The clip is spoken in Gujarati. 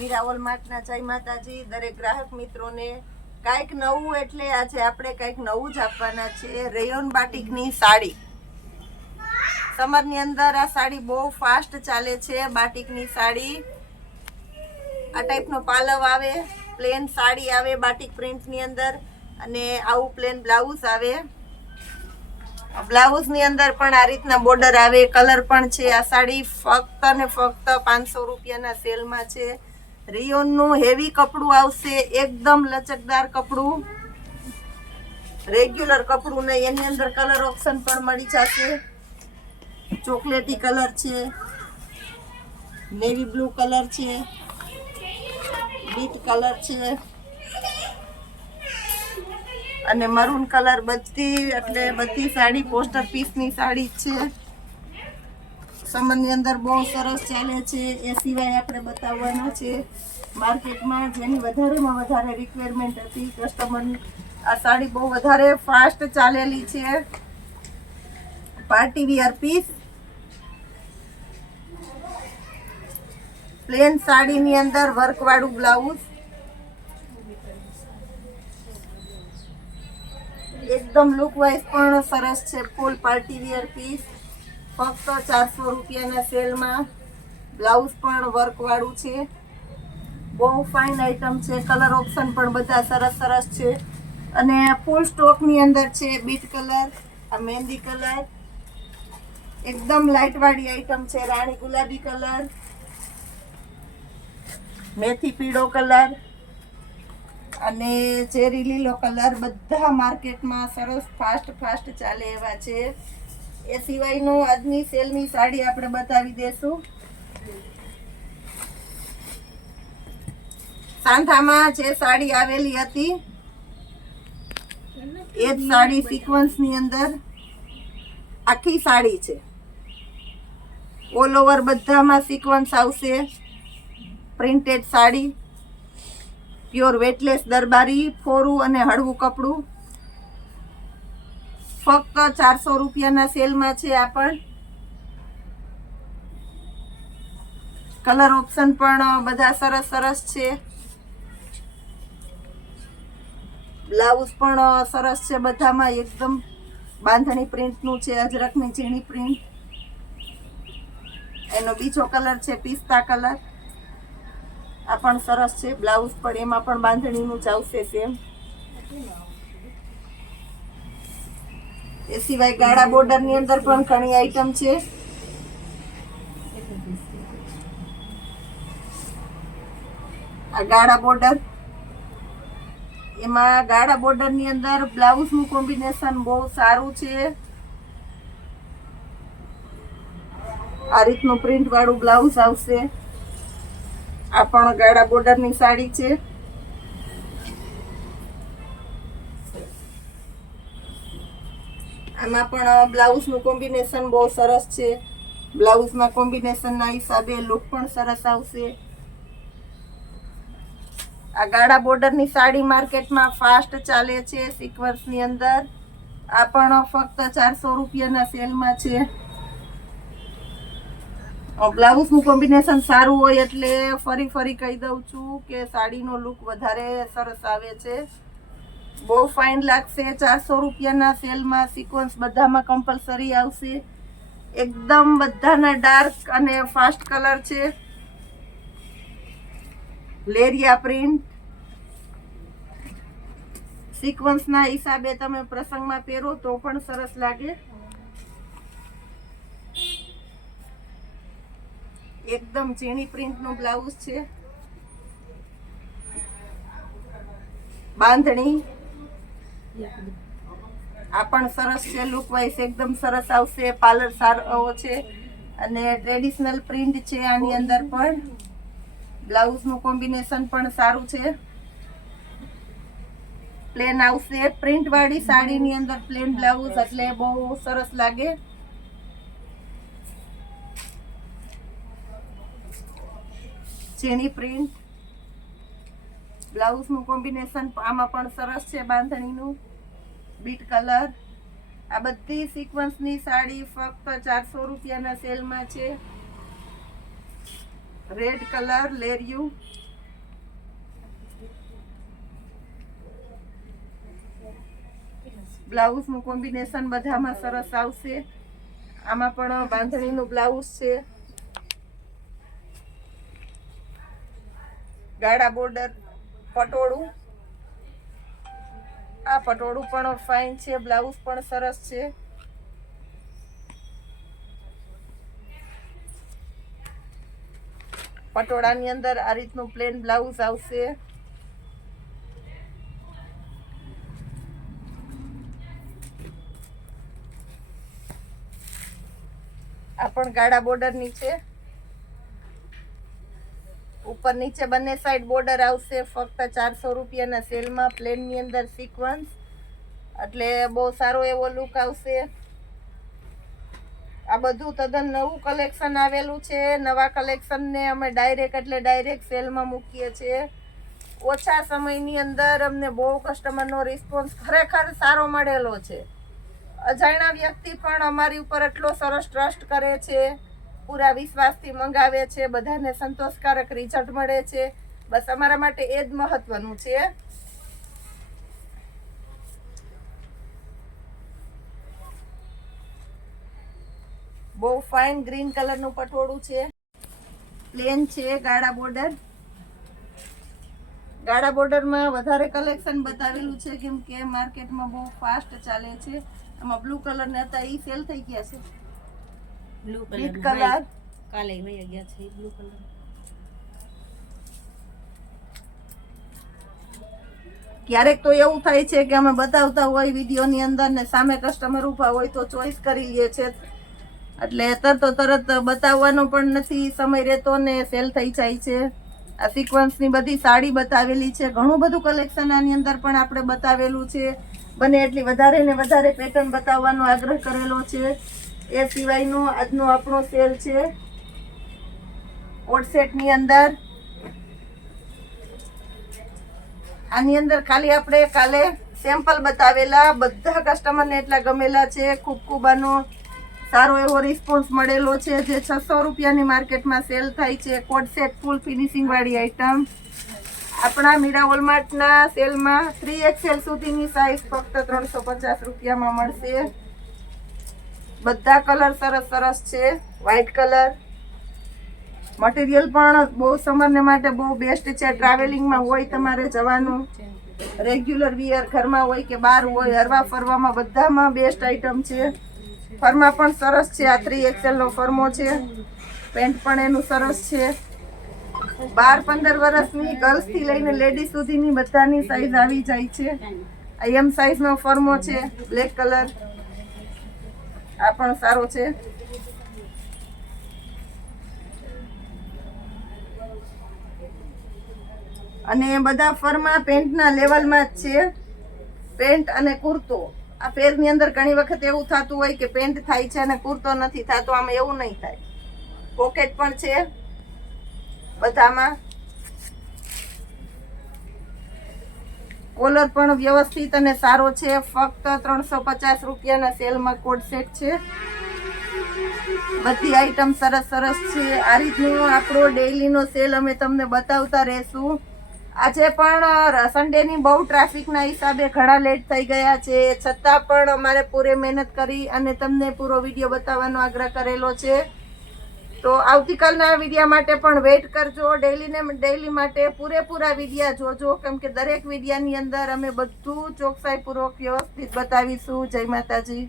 મીરાવલ માર્ટના જય માતાજી દરેક ગ્રાહક મિત્રોને કાંઈક નવું એટલે આજે આપણે કંઈક નવું જ આપવાના છે। રેયોન બાટિકની સાડી સમરની અંદર આ સાડી બહુ ફાસ્ટ ચાલે છે। બાટિકની સાડી આ ટાઈપનો પાલવ આવે, પ્લેન સાડી આવે બાટિક પ્રિન્ટની અંદર અને આવું પ્લેન બ્લાઉઝ આવે। બ્લાઉઝની અંદર પણ આ રીતના બોર્ડર આવે, કલર પણ છે। આ સાડી ફક્ત ને ફક્ત 500 રૂપિયાના સેલમાં છે। રિયોનનું હેવી કપડું આવશે, એકદમ લચકદાર કપડું, રેગ્યુલર કપડું નહીં। એની અંદર કલર ઓપ્શન પણ મળી જશે। ચોકલેટી કલર છે, નેવી બ્લુ કલર છે, બીટ કલર છે અને મરૂન કલર। બધી સાડી પોસ્ટર પીસની સાડી છે। સમરની અંદર બહુ સરસ ચાલે છે। એ સિવાય આપણે બતાવવાના છે માર્કેટમાં જેની વધારેમાં વધારે રિક્વાયરમેન્ટ હતી કસ્ટમરની। આ સાડી બહુ વધારે ફાસ્ટ ચાલેલી છે। પાર્ટી વિયર પીસ, પ્લેન સાડીની અંદર વર્કવાળું બ્લાઉઝ, એકદમ લુક વાઇઝ પણ સરસ છે। ફૂલ પાર્ટી વિયર પીસ ફક્ત 400 રૂપિયાના સેલમાં। બ્લાઉઝ પણ વર્કવાળું છે, બહુ ફાઇન આઈટમ છે। કલર ઓપ્શન પણ બધા સરસ સરસ છે અને ફૂલ સ્ટોકની અંદર છે। બીટ કલર, આ મહેંદી કલર, એકદમ લાઇટવાળી આઈટમ છે। રાણી ગુલાબી કલર, મેથી પીળો કલર અને ચેરી લીલો કલર, બધા માર્કેટમાં સરસ ફાસ્ટ ચાલે એવા છે। એ સિવાયનો આજની સેલની સાડી આપણે બતાવી દેશું। સાંધામાં જે સાડી આવેલી હતી એ જ સાડી સિક્વન્સની અંદર આખી સાડી છે। ઓલ ઓવર બધામાં સિક્વન્સ આવશે। પ્રિન્ટેડ સાડી, પ્યોર વેટલેસ દરબારી, ફોરું અને હળવું કપડું, ફક્ત 400 રૂપિયાના સેલમાં છે। આ પણ કલર ઓપ્શન પણ બધા સરસ સરસ છે। બ્લાઉઝ પણ સરસ છે બધામાં, એકદમ બાંધણી પ્રિન્ટનું છે, અજરકની ઝીણી પ્રિન્ટ। એનો બીજો કલર છે પિસ્તા કલર, આ પણ સરસ છે। બ્લાઉઝ પણ એમાં પણ બાંધણીનું જ આવશે સેમ। એ સિવાય ગાળા બોર્ડરની અંદર પણ ઘણી આઈટમ છે। આ ગાળા બોર્ડર, એમાં ગાળા બોર્ડરની અંદર બ્લાઉઝનું કોમ્બિનેશન બહુ સારું છે। આ રીતનું પ્રિન્ટ વાળું બ્લાઉઝ આવશે। આ પણ ગાળા બોર્ડરની સાડી છે। આમાં પણ બ્લાઉઝનું કોમ્બિનેશન બહુ સરસ છે। બ્લાઉઝના કોમ્બિનેશનના હિસાબે લુક પણ સરસ આવશે। આ ગાળા બોર્ડરની સાડી માર્કેટમાં ફાસ્ટ ચાલે છે સિક્વન્સની અંદર। આ પણ ફક્ત 400 રૂપિયાના સેલમાં છે। બ્લાઉઝનું કોમ્બિનેશન સારું હોય એટલે ફરી કહી દઉં છું કે સાડીનો લુક વધારે સરસ આવે છે, બહુ ફાઇન લાગશે। 400 રૂપિયાના સેલમાં સિક્વન્સ બધામાં કમ્પલસરી આવશે। એકદમ બધાના ડાર્ક અને ફાસ્ટ કલર છે। લેરિયા પ્રિન્ટ, સિક્વન્સના હિસાબે તમે પ્રસંગમાં પહેરો તો પણ સરસ લાગે। એકદમ ઝીણી પ્રિન્ટનું બ્લાઉઝ છે, બાંધણી, આ પણ સરસ છે। લુક વાઇઝ એકદમ સરસ આવશે। પાર્લર સારો છે અને ટ્રેડિશનલ પ્રિન્ટ છે આની અંદર પણ। બ્લાઉઝનું કોમ્બિનેશન પણ સારું છે, પ્લેન આવશે। પ્રિન્ટ વાળી સાડીની અંદર પ્લેન બ્લાઉઝ એટલે બહુ સરસ લાગે। ઝીણી પ્રિન્ટ, બ્લાઉઝનું કોમ્બિનેશન આમાં પણ સરસ છે, બાંધણીનું, બીટ કલર। આ બધી સિક્વન્સની સાડી ફક્ત 400 રૂપિયાના સેલમાં છે। રેડ કલર લેરિયું, બ્લાઉઝનું કોમ્બિનેશન બધામાં સરસ આવશે. આમાં પણ બાંધણીનું બ્લાઉઝ છે, ગાળા બોર્ડર પટોળું. આ પટોળું પણ ફાઇન છે, બ્લાઉઝ પણ સરસ છે. પટોળાની અંદર આ રીતનું પ્લેન બ્લાઉઝ આવશે. આ પણ ગાળા બોર્ડરની છે. ઉપર નીચે બંને સાઈડ બોર્ડર આવશે. ફક્ત 400 રૂપિયાના સેલમાં પ્લેનની અંદર સિક્વન્સ, એટલે બહુ સારો એવો લુક આવશે. આ બધું તદ્દન નવું કલેક્શન આવેલું છે. નવા કલેક્શનને અમે ડાયરેક્ટ સેલમાં મૂકીએ છીએ. ઓછા સમયની અંદર અમને બહુ કસ્ટમરનો રિસ્પોન્સ ખરેખર સારો મળેલો છે. અજાણ્યા વ્યક્તિ પણ અમારી ઉપર એટલો સરસ ટ્રસ્ટ કરે છે, પૂરા વિશ્વાસથી મંગાવે છે, બધાને સંતોષકારક રિઝલ્ટ મળે છે. બસ અમારા માટે એ જ મહત્વનું છે. બહુ ફાઇન ગ્રીન કલરનું પટોળું છે, પ્લેન છે, ગાળા બોર્ડર. ગાળા બોર્ડરમાં વધારે કલેક્શન બતાવેલું છે, કેમ કે માર્કેટમાં બહુ ફાસ્ટ ચાલે છે. આમાં બ્લુ કલર ને હતા, ઈ સેલ થઈ ગયા છે. બ્લુ પીચ કલર કલર કાલે વહી ગયા છે. બ્લુ કલર ક્યારેક તો એવું થાય છે કે અમે બતાવતા હોય વિડીયોની અંદર ને સામે કસ્ટમર ઊભા હોય તો ચોઈસ કરી લે છે, એટલે તરત બતાવવાનો પણ નથી સમય રહેતો ને સેલ થઈ જાય છે. આ સિક્વન્સની બધી સાડી બતાવેલી છે. ઘણું બધું કલેક્શન આની અંદર પણ આપણે બતાવેલું છે. બને એટલી વધારે ને વધારે પેટર્ન બતાવવાનો આગ્રહ કરેલો છે. એ સિવાયનો આજનો આપણો સેલ છે કોટ સેટની અંદર. આની અંદર ખાલી આપણે કાલે સેમ્પલ બતાવેલા, બધા કસ્ટમરને એટલા ગમેલા છે. ખૂબ આનો સારો એવો રિસ્પોન્સ મળેલો છે. જે 600 રૂપિયાની માર્કેટમાં સેલ થાય છે. કોટ સેટ ફૂલ ફિનિશિંગ વાળી આઈટમ આપણા મીરા વોલમાર્ટના સેલમાં 3XL સુધીની સાઈઝ ફક્ત 350 રૂપિયામાં મળશે. બધા કલર સરસ છે. વ્હાઈટ કલર મટીરિયલ પણ બહુ સમરને માટે બહુ બેસ્ટ છે. ટ્રાવેલિંગમાં હોય, તમારે જવાનું, રેગ્યુલર વિયર, ઘરમાં હોય કે બહાર હોય, હરવા ફરવામાં બધામાં બેસ્ટ આઈટમ છે. ફરમાં પણ સરસ છે. આ 3XL નો ફરમો છે. પેન્ટ પણ એનું સરસ છે. 12-15 વર્ષની ગર્લ્સથી લઈને લેડીઝ સુધીની બધાની સાઈઝ આવી જાય છે. આ એમ સાઈઝનો ફરમો છે, બ્લેક કલર. આ પણ સારો છે. અને બધા ફરમાં પેન્ટના લેવલમાં જ છે. પેન્ટ અને કુર્તો. આ પેરની અંદર ઘણી વખત એવું થતું હોય કે પેન્ટ થાય છે અને કુર્તો નથી થતો. આમાં એવું નહીં થાય. પોકેટ પણ છે બધામાં. કોલર પણ વ્યવસ્થિત અને સારો છે. ફક્ત 350 રૂપિયાના સેલમાં કોટ સેટ છે. બધી આઈટમ સરસ છે. આ રીતનું આપણો ડેઈલીનો સેલ અમે તમને બતાવતા રહેશું. આજે પણ સન્ડેની બહુ ટ્રાફિકના હિસાબે ઘણા લેટ થઈ ગયા છે, છતાં પણ અમારે પૂરે મહેનત કરી અને તમને પૂરો વિડીયો બતાવવાનો આગ્રહ કરેલો છે. તો આવતીકાલના વિડીયા માટે પણ વેઇટ કરજો. ડેઈલી માટે પૂરેપૂરા વિડીયા જોજો, કેમ કે દરેક વિડીયાની અંદર અમે બધું ચોકસાઈપૂર્વક વ્યવસ્થિત બતાવીશું. જય માતાજી.